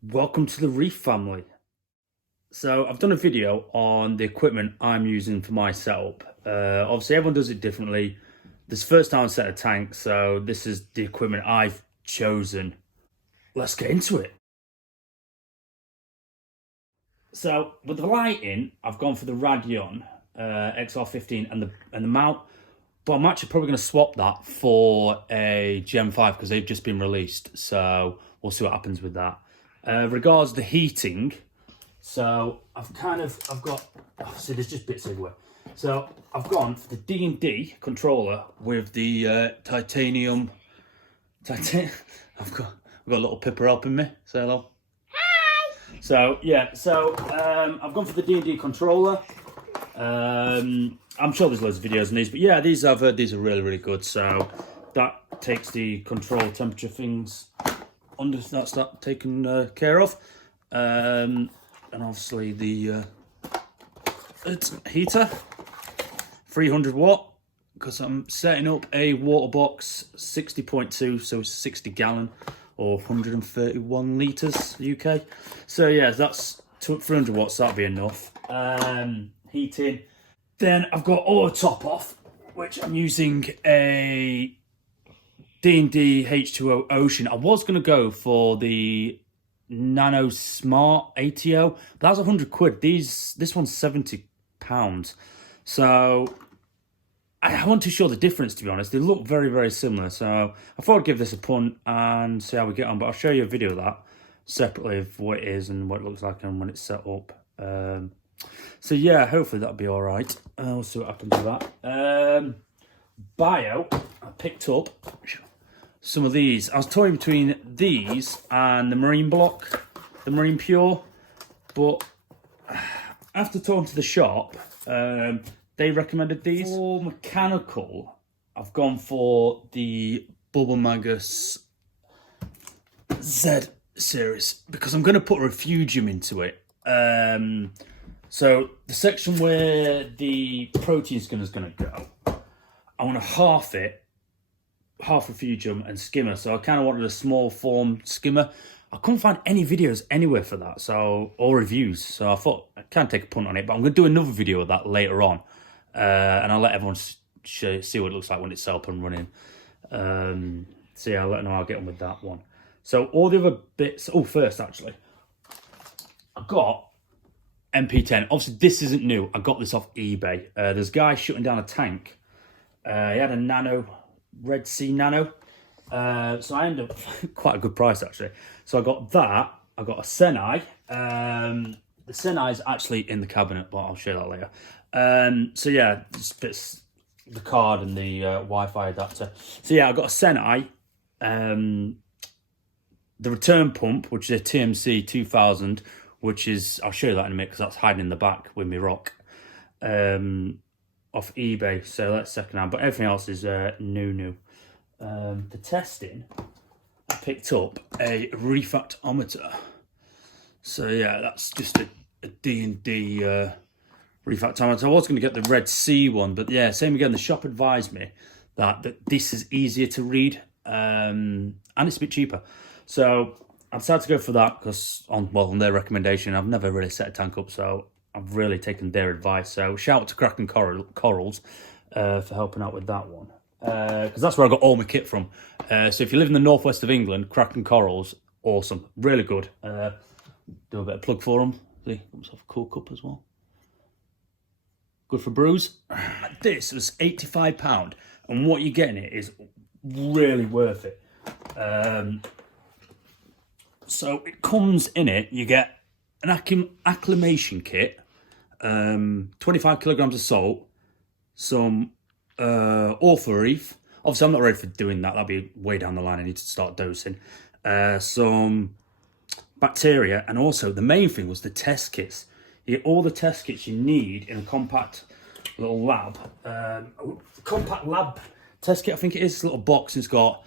Welcome to the Reef family. So I've done a video on the equipment I'm using for my setup. Obviously everyone does it differently. This is the first time I set a tank, so this is the equipment I've chosen. Let's get into it. So with the lighting, I've gone for the Radion XR15 and the mount, but I'm actually probably going to swap that for a Gen 5 because they've just been released. So we'll see what happens with that. Regards the heating, so I've got, see there's just bits everywhere. So I've gone for the D&D controller with the titanium. I've got a little Pippa helping me. Say hello. Hi. So yeah, I've gone for the D&D controller. I'm sure there's loads of videos on these, but yeah, I've heard these are really good. So that takes the control temperature things under, that's that taken care of, and obviously the heater, 300 watt, because I'm setting up a water box 60.2, so 60 gallon or 131 litres UK. So yeah, that's 300 watts, that'll be enough. Heating. Then I've got auto top off, which I'm using a D&D H2O Ocean. I was going to go for the Nano Smart ATO, but that was 100 quid. This one's 70 pounds. So I wasn't too sure the difference, to be honest. They look very similar. So I thought I'd give this a punt and see how we get on. But I'll show you a video of that separately of what it is and what it looks like and when it's set up. So yeah, hopefully that'll be all right. We'll see what happens with that. Bio, I picked up some of these. I was toying between these and the Marine Block, the Marine Pure, but after talking to the shop, they recommended these. For mechanical, I've gone for the Bubble Magus Z series because I'm going to put refugium into it. So the section where the protein skinner is going to go, I want to half it, half refugium and skimmer. So I kind of wanted a small form skimmer. I couldn't find any videos anywhere for that, or reviews. So I thought I can't take a punt on it, but I'm going to do another video of that later on, and I'll let everyone see what it looks like when it's set up and running. So yeah, I'll let them know how I get on with that one. So all the other bits. Oh, first actually, I got MP10. Obviously, this isn't new. I got this off eBay. There's a guy shutting down a tank. He had a Nano, Red Sea Nano. So I ended up quite a good price actually. So I got that. I got a Senai. The Senai is actually in the cabinet, but I'll show you that later. So yeah, this fits the card and the Wi-Fi adapter. So yeah, I got a Senai. The return pump, which is a TMC 2000, which is, I'll show you that in a minute because that's hiding in the back with me rock. Off eBay, so that's second hand, but everything else is new. The testing, I picked up a refractometer. So yeah, that's just a D&D refractometer. I was going to get the Red Sea one, but yeah, same again, the shop advised me that this is easier to read, and it's a bit cheaper. So I decided to go for that because on their recommendation, I've never really set a tank up, so I've really taken their advice. So shout out to Kraken Corals for helping out with that one. Because that's where I got all my kit from. So if you live in the northwest of England, Kraken Corals, awesome. Really good. Do a bit of plug for them. See, got myself a cool cup as well. Good for brews. This was £85. And what you're getting it is really worth it. So it comes in it, you get an acclimation kit, 25 kilograms of salt, some ortho-reef. Obviously, I'm not ready for doing that. That'll be way down the line. I need to start dosing. Some bacteria, and also the main thing was the test kits. You get all the test kits you need in a compact little lab. Compact lab test kit, I think it is. It's a little box. It's got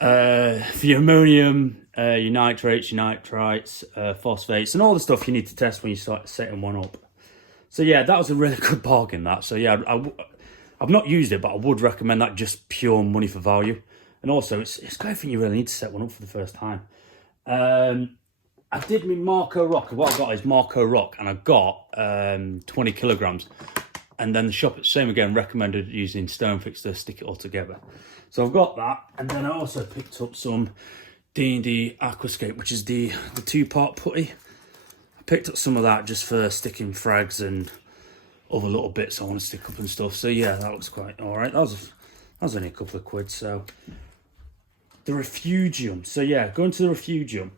for your ammonium, your nitrates, your nitrites, phosphates, and all the stuff you need to test when you start setting one up. So yeah, that was a really good bargain, that. So yeah, I've not used it, but I would recommend that, just pure money for value. And also, it's got everything you really need to set one up for the first time. I did my Marco Rock. What I got is Marco Rock, and I got 20 kilograms. And then the shop, same again, recommended using Stonefix to stick it all together. So I've got that, and then I also picked up some D&D Aquascape, which is the 2-part putty. I picked up some of that just for sticking frags and other little bits I want to stick up and stuff. So yeah, that looks quite all right. That was only a couple of quid. So the refugium. So yeah, going to the refugium.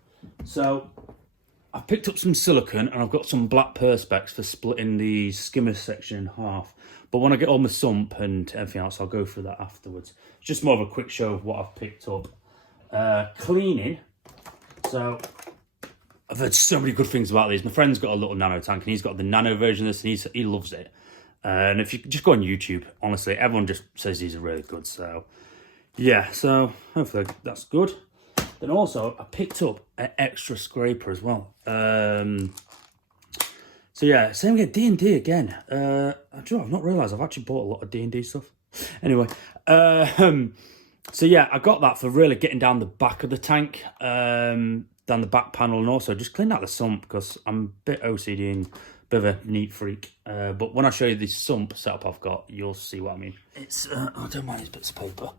So I picked up some silicone, and I've got some black perspex for splitting the skimmer section in half. But when I get all my sump and everything else, I'll go through that afterwards. It's just more of a quick show of what I've picked up. Cleaning. So I've heard so many good things about these. My friend's got a little nano tank, and he's got the nano version of this, and he loves it. And if you just go on YouTube, honestly, everyone just says these are really good. So yeah, so hopefully that's good. Then also, I picked up an extra scraper as well. So yeah, same again, D&D again. I've not realised I've actually bought a lot of D&D stuff. Anyway, so yeah, I got that for really getting down the back of the tank, down the back panel, and also just cleaning out the sump, because I'm a bit OCD and a bit of a neat freak. But when I show you this sump setup I've got, you'll see what I mean. It's, I don't mind these bits of paper.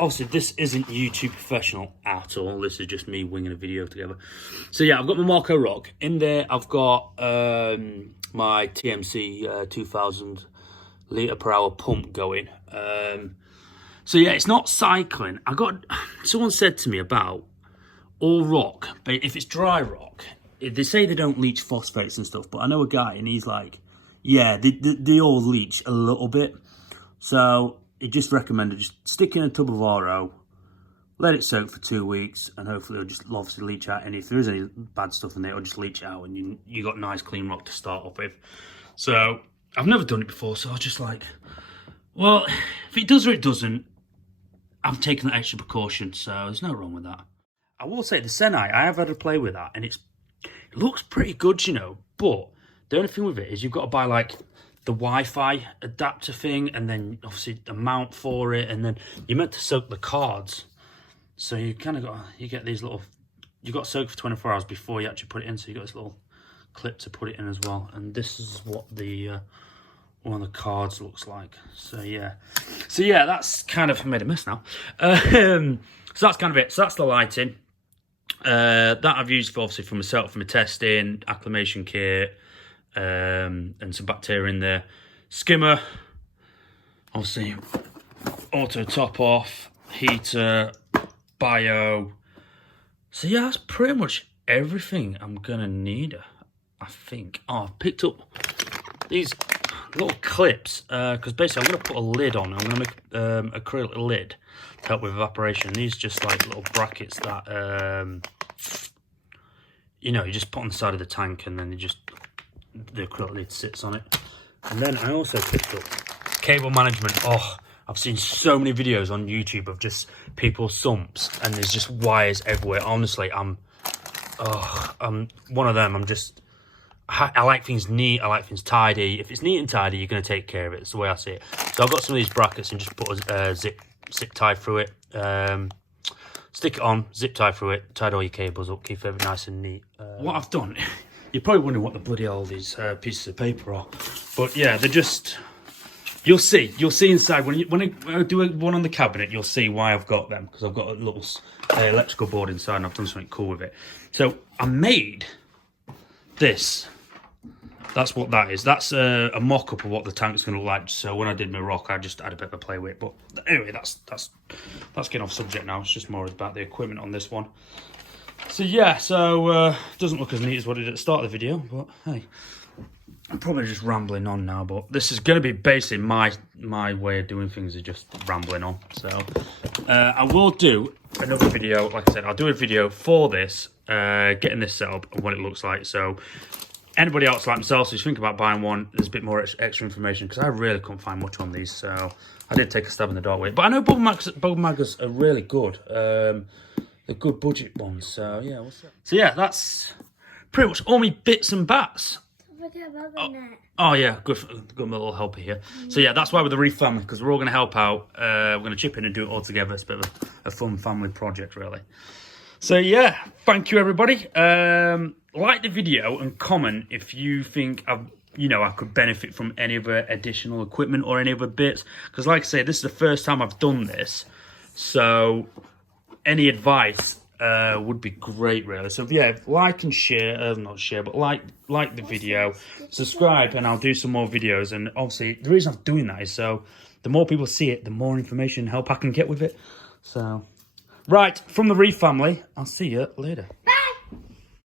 Obviously, this isn't YouTube professional at all. This is just me winging a video together. So yeah, I've got my Marco Rock. In there, I've got my TMC 2,000 litre per hour pump going. So yeah, it's not cycling. Someone said to me about all rock, but if it's dry rock, they say they don't leach phosphates and stuff, but I know a guy, and he's like, yeah, they all leach a little bit. So he just recommended just stick in a tub of RO, let it soak for 2 weeks, and hopefully it'll just obviously leach out. And if there is any bad stuff in there, it'll just leach out, and you got nice clean rock to start off with. So I've never done it before, so I was just like, well, if it does or it doesn't, I'm taking that extra precaution, so there's no wrong with that. I will say the Senai, I have had a play with that, and it looks pretty good, you know, but the only thing with it is you've got to buy like the Wi-Fi adapter thing, and then obviously a mount for it, and then you're meant to soak the cards. So you kind of get these little, you got to soak for 24 hours before you actually put it in. So you got this little clip to put it in as well. And this is what the one of the cards looks like. So yeah, that's kind of, I made a mess now. So that's kind of it. So that's the lighting. That I've used for, obviously, for myself, for my testing, acclimation kit, and some bacteria in there. Skimmer, obviously, auto top off, heater, bio. So yeah, that's pretty much everything I'm gonna need, I think. Oh, I've picked up these little clips, because basically I'm gonna put a lid on. I'm gonna make a acrylic lid to help with evaporation. These just like little brackets that you know, you just put on the side of the tank, and then the acrylic lid sits on it. And then I also picked up cable management. Oh, I've seen so many videos on YouTube of just people's sumps, and there's just wires everywhere. Honestly, I'm one of them. I like things neat, I like things tidy. If it's neat and tidy, you're going to take care of it. It's the way I see it. So I've got some of these brackets and just put a zip tie through it. Stick it on, zip tie through it, tied all your cables up, keep everything nice and neat. What I've done, you're probably wondering what the bloody hell these pieces of paper are. But yeah, they're just, you'll see inside. When I do one on the cabinet, you'll see why I've got them. Because I've got a little electrical board inside, and I've done something cool with it. So I made this. That's what that is. That's a mock-up of what the tank's going to look like. So when I did my rock, I just had a bit of a play with it. But anyway, that's getting off subject now. It's just more about the equipment on this one. So yeah, it doesn't look as neat as what it did at the start of the video. But hey, I'm probably just rambling on now. But this is going to be basically my way of doing things, is just rambling on. So I will do another video. Like I said, I'll do a video for this, getting this set up and what it looks like. So anybody else like myself, so if you think about buying one, there's a bit more extra information, because I really couldn't find much on these, so I did take a stab in the dark with it. But I know Bubble Maggers are really good. They're good budget ones, so yeah, what's that? So yeah, that's pretty much all my bits and bats. Oh yeah, good little helper here. So yeah, that's why we're the Reef family, because we're all going to help out. We're going to chip in and do it all together. It's a bit of a fun family project, really. So yeah, thank you everybody. Like the video and comment if you think I could benefit from any other additional equipment or any other bits. Because like I say, this is the first time I've done this. So any advice would be great, really. So yeah, like and share, not share, but like the video, subscribe, and I'll do some more videos. And obviously, the reason I'm doing that is so the more people see it, the more information and help I can get with it. So, right, from the Reef family, I'll see you later.